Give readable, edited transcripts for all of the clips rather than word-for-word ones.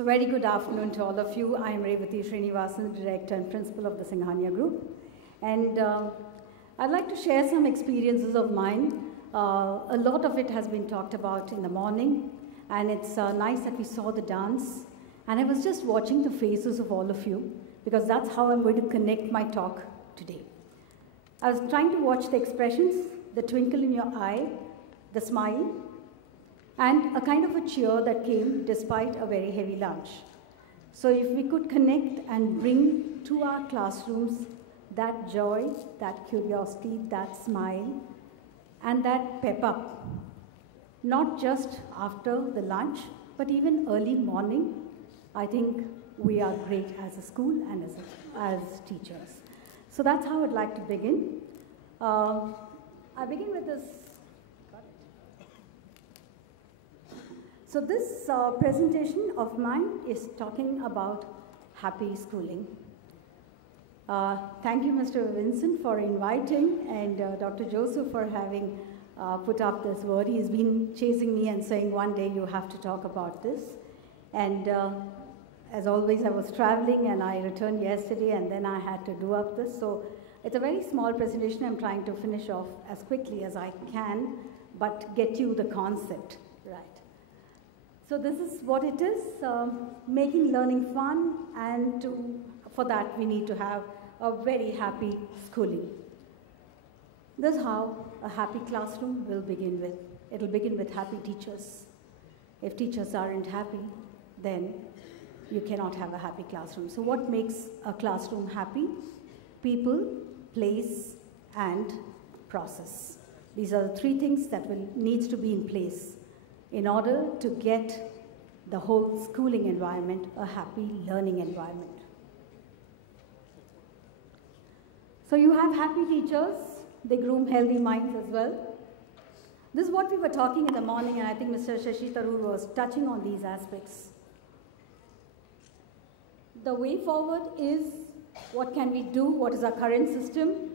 So very good afternoon to all of you. I am Revathi Srinivasan, Director and Principal of the Singhania Group. And I'd like to share some experiences of mine. A lot of it has been talked about in the morning, and it's nice that we saw the dance. And I was just watching the faces of all of you, because that's how I'm going to connect my talk today. I was trying to watch the expressions, the twinkle in your eye, the smile, and a kind of a cheer that came despite a very heavy lunch. So if we could connect and bring to our classrooms that joy, that curiosity, that smile, and that pep up, not just after the lunch, but even early morning, I think we are great as a school and as teachers. So that's how I'd like to begin. I begin with this. So this presentation of mine is talking about happy schooling. Thank you, Mr. Vincent, for inviting, and Dr. Joseph for having put up this word. He's been chasing me and saying, one day you have to talk about this. And as always, I was traveling, and I returned yesterday, and then I had to do up this. So it's a very small presentation. I'm trying to finish off as quickly as I can, but get you the concept right. So this is what it is, making learning fun, and for that we need to have a very happy schooling. This is how a happy classroom will begin with. It'll begin with happy teachers. If teachers aren't happy, then you cannot have a happy classroom. So what makes a classroom happy? People, place, and process. These are the three things that needs to be in place in order to get the whole schooling environment a happy learning environment. So you have happy teachers, they groom healthy minds as well. This is what we were talking in the morning, and I think Mr. Shashi Tharoor was touching on these aspects. The way forward is, what can we do, what is our current system,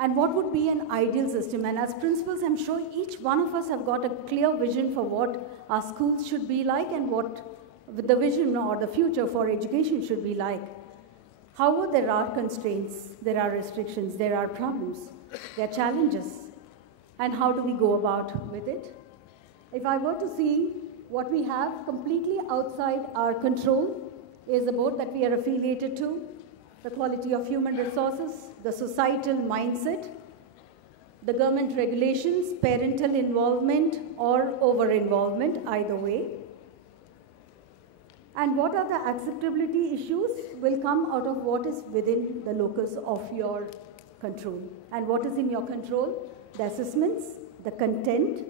and what would be an ideal system. And as principals, I'm sure each one of us have got a clear vision for what our schools should be like and what the vision or the future for education should be like. However, there are constraints, there are restrictions, there are problems, there are challenges. And how do we go about with it? If I were to see what we have completely outside our control is the board that we are affiliated to, the quality of human resources, the societal mindset, the government regulations, parental involvement or over-involvement, either way. And what are the acceptability issues will come out of what is within the locus of your control. And what is in your control? The assessments, the content,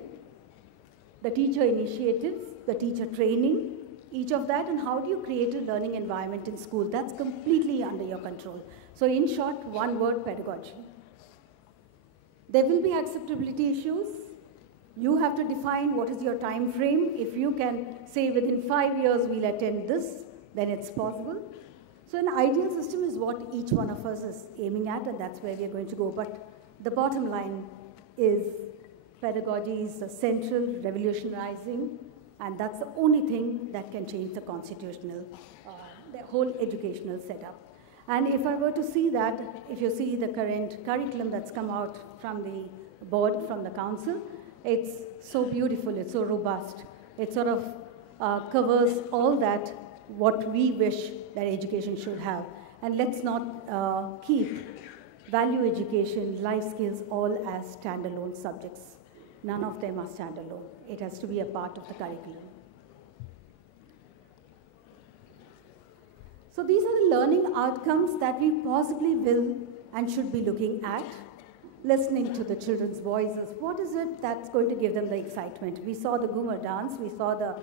the teacher initiatives, the teacher training, each of that, and how do you create a learning environment in school? That's completely under your control. So in short, one word, pedagogy. There will be acceptability issues. You have to define what is your time frame. If you can say within 5 years we'll attend this, then it's possible. So an ideal system is what each one of us is aiming at, and that's where we're going to go. But the bottom line is pedagogy is central, revolutionizing, and that's the only thing that can change the constitutional, the whole educational setup. And if I were to see that, if you see the current curriculum that's come out from the board, from the council, it's so beautiful, it's so robust. It sort of covers all that, what we wish that education should have. And let's not keep value education, life skills, all as standalone subjects. None of them are standalone. It has to be a part of the curriculum. So these are the learning outcomes that we possibly will and should be looking at. Listening to the children's voices. What is it that's going to give them the excitement? We saw the Ghumar dance, we saw the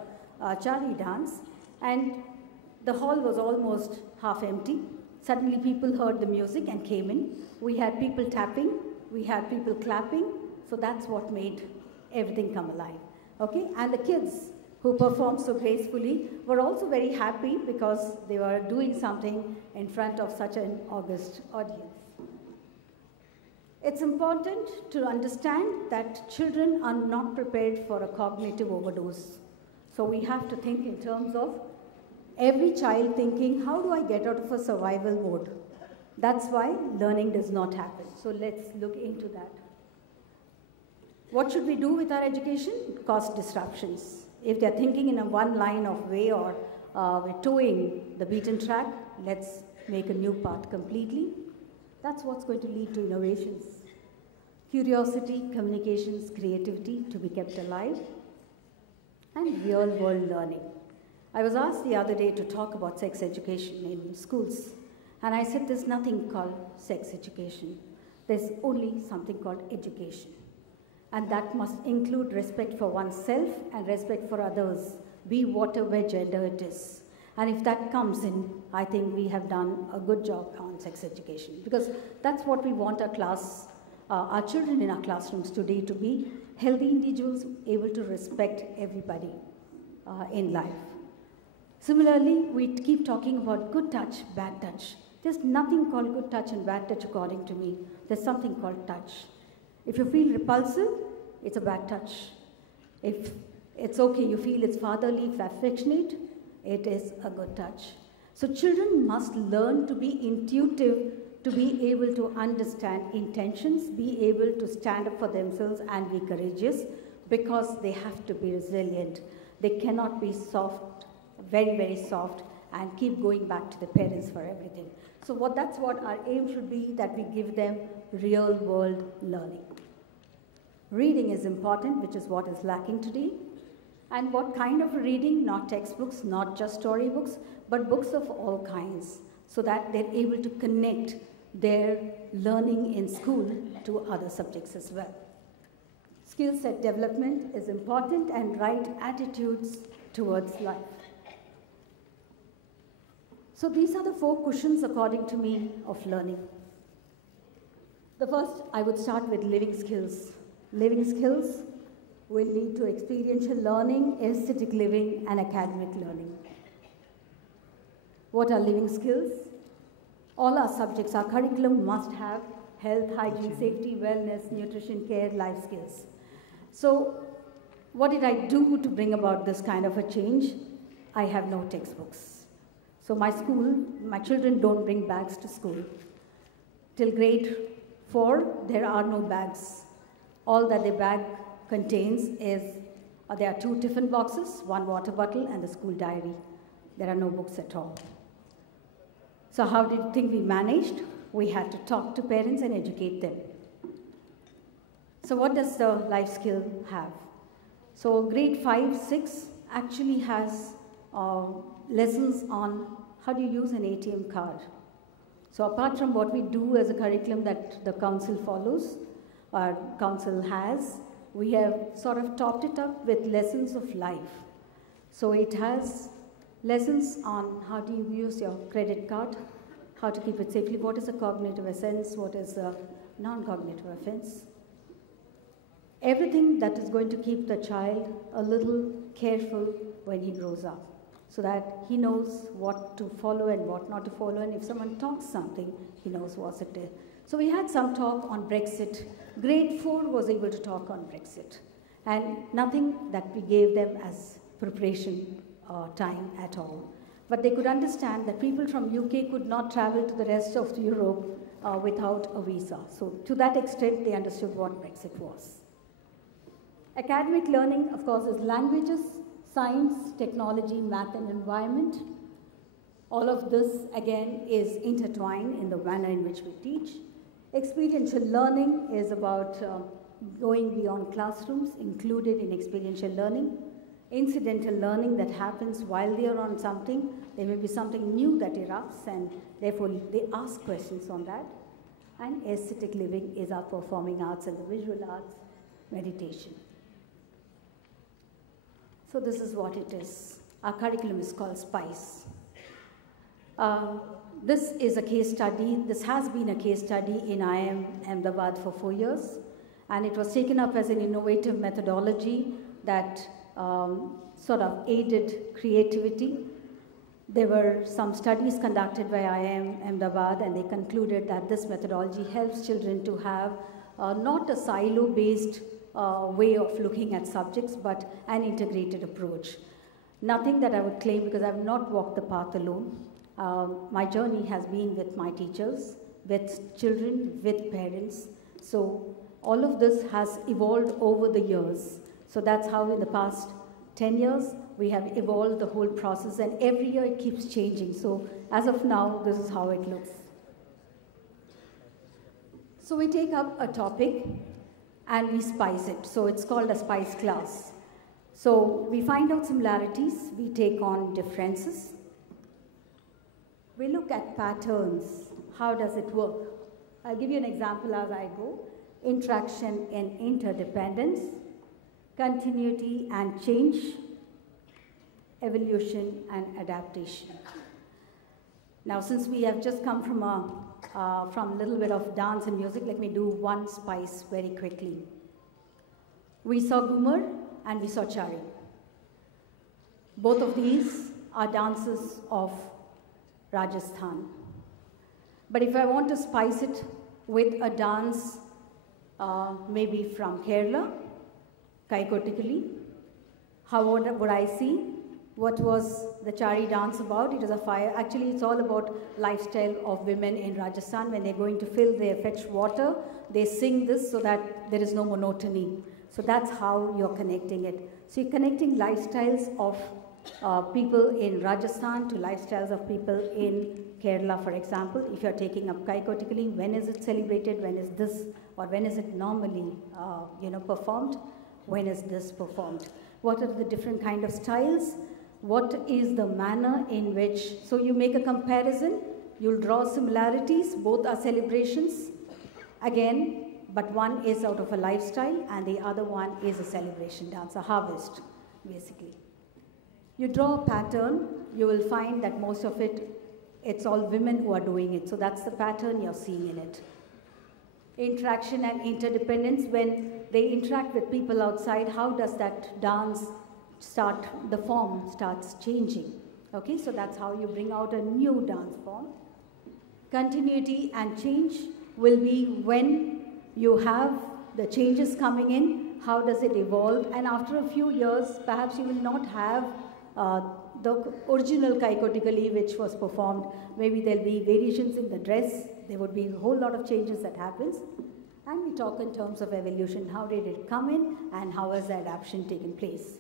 Chari dance, and the hall was almost half empty. Suddenly people heard the music and came in. We had people tapping, we had people clapping. So that's what made everything come alive, okay? And the kids who performed so gracefully were also very happy because they were doing something in front of such an august audience. It's important to understand that children are not prepared for a cognitive overdose. So we have to think in terms of Every child thinking, how do I get out of a survival mode? That's why learning does not happen. So let's look into that. What should we do with our education? Cause disruptions. If they're thinking in a one line of way, or we're towing the beaten track, let's make a new path completely. That's what's going to lead to innovations. Curiosity, communications, creativity to be kept alive, and real world learning. I was asked the other day to talk about sex education in schools, and I said there's nothing called sex education. There's only something called education. And that must include respect for oneself and respect for others, be whatever gender it is. And if that comes in, I think we have done a good job on sex education, because that's what we want our children in our classrooms today to be: healthy individuals able to respect everybody in life. Similarly, we keep talking about good touch, bad touch. There's nothing called good touch and bad touch according to me. There's something called touch. If you feel repulsive, it's a bad touch. If it's okay, you feel it's fatherly, affectionate, it is a good touch. So children must learn to be intuitive, to be able to understand intentions, be able to stand up for themselves and be courageous, because they have to be resilient. They cannot be soft, very, very soft, and keep going back to the parents for everything. So that's what our aim should be, that we give them real world learning. Reading is important, which is what is lacking today. And what kind of reading? Not textbooks, not just storybooks, but books of all kinds, so that they're able to connect their learning in school to other subjects as well. Skill set development is important, and right attitudes towards life. So these are the 4 cushions, according to me, of learning. The first, I would start with living skills. Living skills will lead to experiential learning, aesthetic living, and academic learning. What are living skills? All our subjects, our curriculum must have health, hygiene, safety, wellness, nutrition, care, life skills. So what did I do to bring about this kind of a change? I have no textbooks. So my children don't bring bags to school. Till grade 4, there are no bags. All that the bag contains is, there are 2 tiffin boxes, 1 water bottle, and the school diary. There are no books at all. So how did you think we managed? We had to talk to parents and educate them. So what does the life skill have? So grade 5, 6 actually has lessons on how do you use an ATM card. So apart from what we do as a curriculum that the council follows, our council has, we have sort of topped it up with lessons of life. So it has lessons on how do you use your credit card, how to keep it safely, what is a cognitive offense, what is a non-cognitive offense. Everything that is going to keep the child a little careful when he grows up, so that he knows what to follow and what not to follow, and if someone talks something, he knows what it is. So we had some talk on Brexit. Grade 4 was able to talk on Brexit, and nothing that we gave them as preparation time at all. But they could understand that people from UK could not travel to the rest of Europe without a visa. So to that extent, they understood what Brexit was. Academic learning, of course, is languages, science, technology, math, and environment. All of this, again, is intertwined in the manner in which we teach. Experiential learning is about going beyond classrooms, included in experiential learning. Incidental learning that happens while they are on something. There may be something new that erupts, and therefore they ask questions on that. And aesthetic living is our performing arts and the visual arts, meditation. So this is what it is. Our curriculum is called SPICE. This is a case study. This has been a case study in IIM Ahmedabad for 4 years, and it was taken up as an innovative methodology that sort of aided creativity. There were some studies conducted by IIM Ahmedabad, and they concluded that this methodology helps children to have not a silo-based way of looking at subjects, but an integrated approach. Nothing that I would claim, because I have not walked the path alone. My journey has been with my teachers, with children, with parents. So all of this has evolved over the years. So that's how in the past 10 years, we have evolved the whole process, and every year it keeps changing. So as of now, this is how it looks. So we take up a topic and we spice it. So it's called a spice class. So we find out similarities, we take on differences. We look at patterns. How does it work? I'll give you an example as I go. Interaction and interdependence, continuity and change, evolution and adaptation. Now, since we have just come from a little bit of dance and music, let me do one spice very quickly. We saw Ghumar and we saw Chari. Both of these are dances of Rajasthan. But if I want to spice it with a dance maybe from Kerala, Kaikotikali, how would I see? What was the Chari dance about? It is a fire. Actually, it's all about lifestyle of women in Rajasthan. When they're going to fill, they fetch water. They sing this so that there is no monotony. So that's how you're connecting it. So you're connecting lifestyles of people in Rajasthan to lifestyles of people in Kerala, for example. If you're taking up Kaikotikali, when is it celebrated? When is this, or when is it normally performed? When is this performed? What are the different kind of styles? What is the manner in which, so you make a comparison, you'll draw similarities, both are celebrations, again, but one is out of a lifestyle and the other one is a celebration dance, a harvest, basically. You draw a pattern, you will find that most of it, it's all women who are doing it, so that's the pattern you're seeing in it. Interaction and interdependence, when they interact with people outside, how does that dance start, the form starts changing. Okay, so that's how you bring out a new dance form. Continuity and change will be when you have the changes coming in, how does it evolve, and after a few years, perhaps you will not have the original Kaikotikali which was performed. Maybe there'll be variations in the dress, there would be a whole lot of changes that happens. And we talk in terms of evolution, how did it come in and how has the adaptation taken place.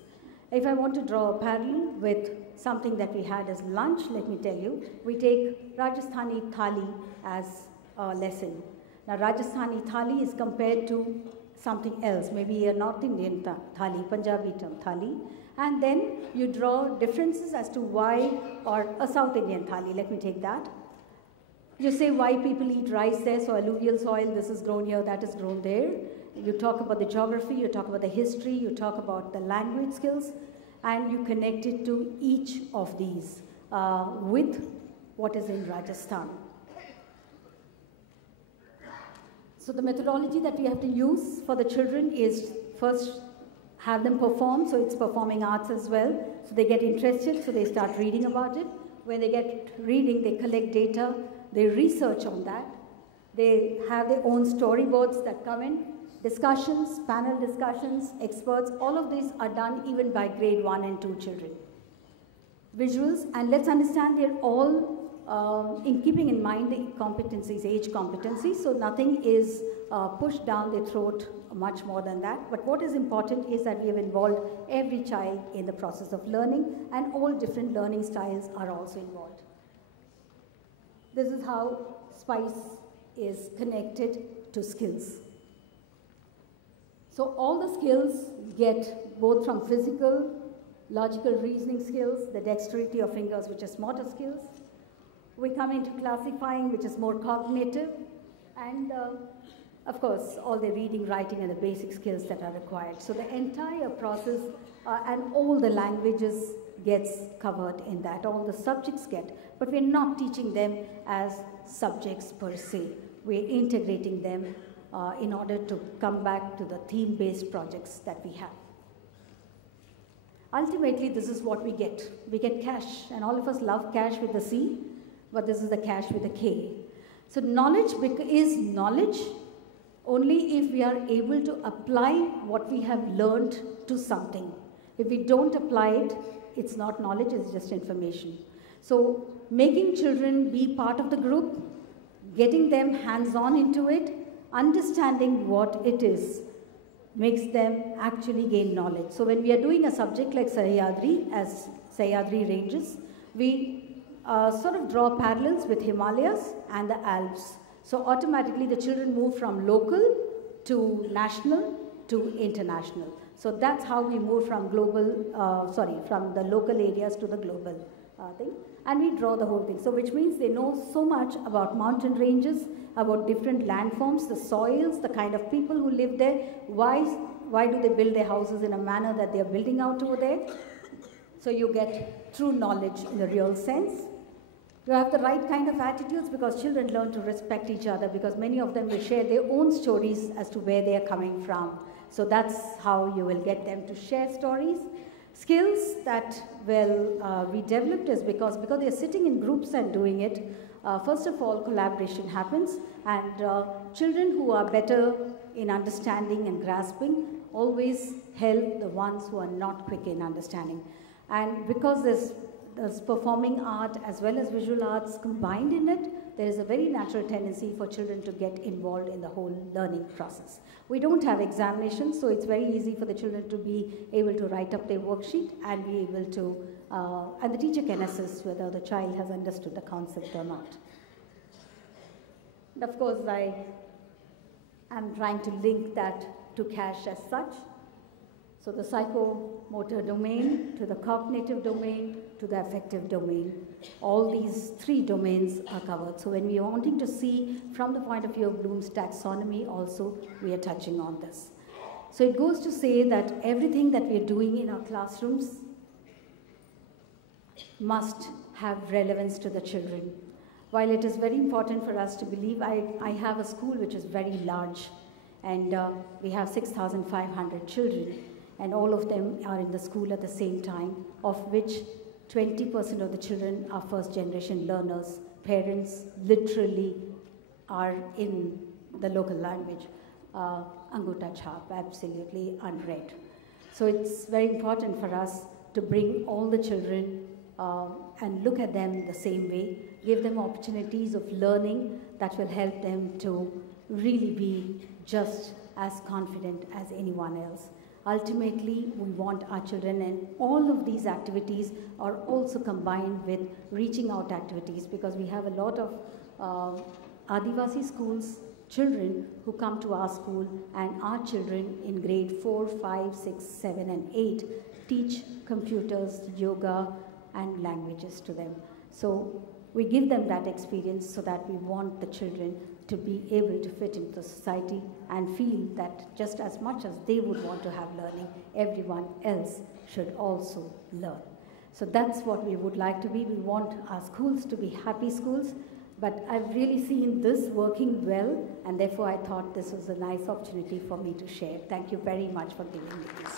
If I want to draw a parallel with something that we had as lunch, let me tell you, we take Rajasthani Thali as a lesson. Now Rajasthani Thali is compared to something else, maybe a North Indian Thali, Punjabi Thali, and then you draw differences as to why, or a South Indian Thali, let me take that. You say why people eat rice there, so alluvial soil, this is grown here, that is grown there. You talk about the geography, you talk about the history, you talk about the language skills, and you connect it to each of these with what is in Rajasthan. So the methodology that we have to use for the children is first have them perform, so it's performing arts as well. So they get interested, so they start reading about it. When they get reading, they collect data, they research on that. They have their own storyboards that come in. Discussions, panel discussions, experts, all of these are done even by grade 1 and 2 children. Visuals, and let's understand they're all in keeping in mind the competencies, age competencies, so nothing is pushed down their throat much more than that. But what is important is that we have involved every child in the process of learning, and all different learning styles are also involved. This is how SPICE is connected to skills. So all the skills get both from physical, logical reasoning skills, the dexterity of fingers, which is motor skills. We come into classifying, which is more cognitive, and of course, all the reading, writing, and the basic skills that are required. So the entire process and all the languages gets covered in that, all the subjects get, but we're not teaching them as subjects per se. We're integrating them in order to come back to the theme-based projects that we have. Ultimately, this is what we get. We get cash, and all of us love cash with the C, but this is the cash with a K. So knowledge is knowledge only if we are able to apply what we have learned to something. If we don't apply it, it's not knowledge, it's just information. So making children be part of the group, getting them hands-on into it, understanding what it is, makes them actually gain knowledge. So when we are doing a subject like Sahyadri, as Sahyadri ranges, we sort of draw parallels with Himalayas and the Alps. So automatically the children move from local to national to international. So that's how we move from from the local areas to the global thing. And we draw the whole thing. So which means they know so much about mountain ranges, about different landforms, the soils, the kind of people who live there, why do they build their houses in a manner that they are building out over there. So you get true knowledge in the real sense. You have the right kind of attitudes because children learn to respect each other because many of them will share their own stories as to where they are coming from. So that's how you will get them to share stories. Skills that will be developed is because they are sitting in groups and doing it. First of all, collaboration happens, and children who are better in understanding and grasping always help the ones who are not quick in understanding. And because there's performing art as well as visual arts combined in it, there is a very natural tendency for children to get involved in the whole learning process. We don't have examinations, so it's very easy for the children to be able to write up their worksheet and be able to, and the teacher can assess whether the child has understood the concept or not. And of course, I am trying to link that to cash as such. So the psychomotor domain, to the cognitive domain, to the affective domain. All these three domains are covered. So when we are wanting to see from the point of view of Bloom's taxonomy also, we are touching on this. So it goes to say that everything that we are doing in our classrooms must have relevance to the children. While it is very important for us to believe, I have a school which is very large, and we have 6,500 children. And all of them are in the school at the same time, of which 20% of the children are first-generation learners. Parents literally are in the local language. Anguta chap, absolutely unread. So it's very important for us to bring all the children and look at them the same way, give them opportunities of learning that will help them to really be just as confident as anyone else. Ultimately, we want our children, and all of these activities are also combined with reaching out activities, because we have a lot of Adivasi schools, children who come to our school, and our children in grade 4, 5, 6, 7 and 8 teach computers, yoga and languages to them. So we give them that experience so that we want the children to be able to fit into society and feel that just as much as they would want to have learning, everyone else should also learn. So that's what we would like to be. We want our schools to be happy schools, but I've really seen this working well, and therefore I thought this was a nice opportunity for me to share. Thank you very much for giving me this.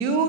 You